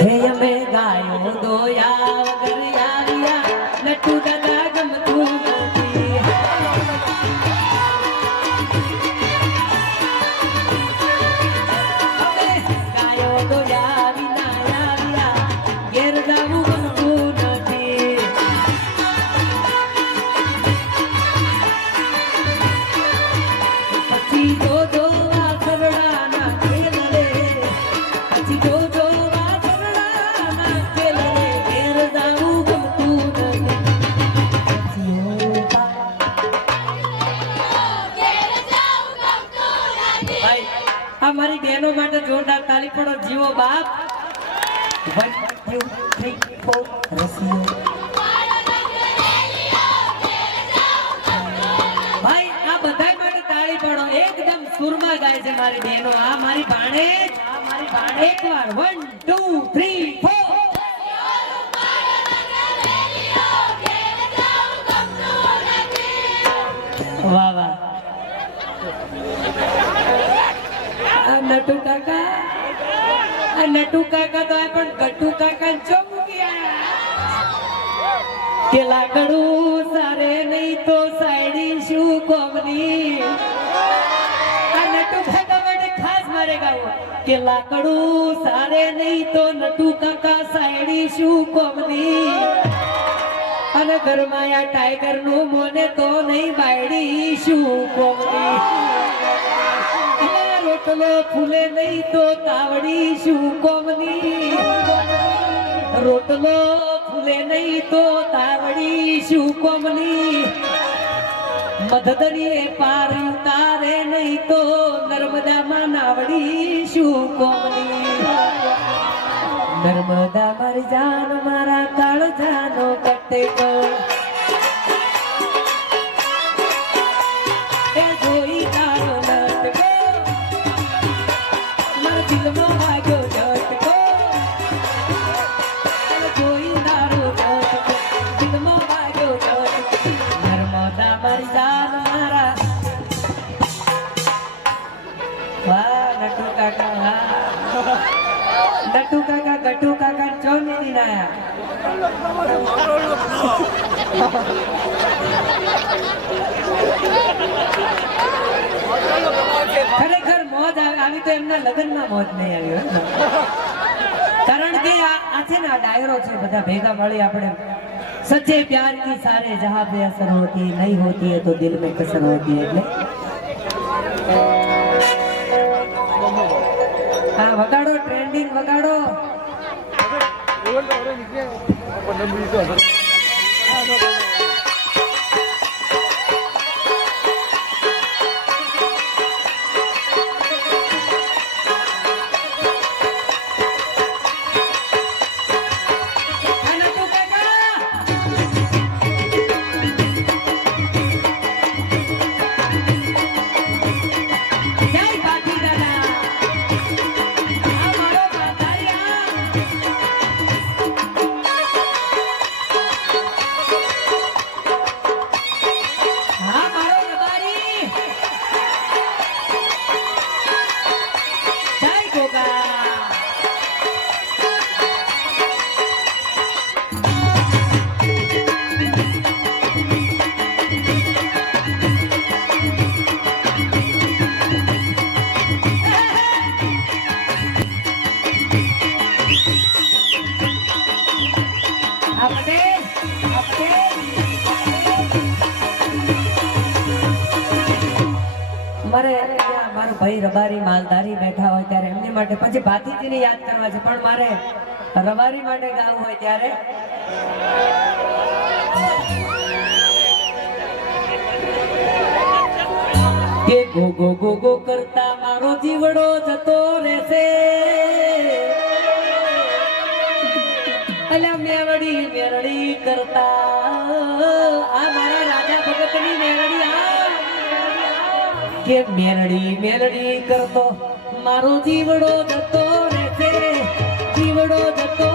હે અમે ગાયો દોયા વગર આવ્યા નટુ દાદા ગમતું નથી. અમે ગાયો દોયા વિના આવ્યા ઘેર જાવું ગમતું નથી. પછી જો વાસરડાના ખેલ રે પછી જો મારી બહેનો માટે જોરદાર તાળી પડો. જીવો બાપ. 1 2 3 4 રસિયો ભાઈ આ બધા માટે તાળી પડો. એકદમ સુરમાં ગાય છે મારી બહેનો. આ મારી ભાણે એકવાર 1 2 3 4 વાહ વાહ. નટુ કાકા તો પણ ગટુ કાકા ચોક ગયા કે લાકડું સારે નહીં તો સાયડી શું કોમની. આ નટુ કાકા માટે ખાસ મારે ગાવું કે લાકડું સારે નહીં તો નટુ કાકા સાયડી શું કોમની. અને ઘરમાં આ ટાઈગર નું મોને તો નહીં બાયડી શું કોમની. રોટલો ફૂલે નહીં તો તાવડી શું કોમની. રોટલો ફૂલે નહીં તો તાવડી શું કોમની. મધદરીએ પાર ઉતારે નહીં તો નર્મદામાં નાવડી શું કોમની. નર્મદા મારી જાન મારા કાળજાનો કટેકો દિલમાં વાગ્યો ઝટકો. જોઈ તારો ઝટકો દિલમાં વાગ્યો ઝટકો. નર્મદા મારી જાન મારા. વાહ નટુ કાકા વાહ. નટુ કાકા ગટુ કાકા ચોમેરી નાયા. ખરેખર મોજ આવી તો એમના લગ્નમાં મોજ નહીં આવ્યો. કારણ કે આ છે ને આ ડાયરો છે બધા ભેગા મળી આપણે સચ્ચે પ્યાર કી સારે જહાં पे असर होती नहीं होती है तो दिल में कसर होती है. એટલે હા વગાડો ટ્રેન્ડિંગ વગાડો. મારો ભાઈ રબારી માલધારી બેઠા હોય ત્યારે એમની માટે પછી ભાતીજીને યાદ કરવા છે પણ મારે રબારી માટે ગાવું હોય ત્યારે કે ગો ગો ગો ગો કરતા મારો જીવડો જતો રહેશે. અલ્યા મેરડી કરતા આ મારા રાજા ભગતની મેરડી કે મેરડી કરતો મારો જીવડો જતો રહેશે. જીવડો જતો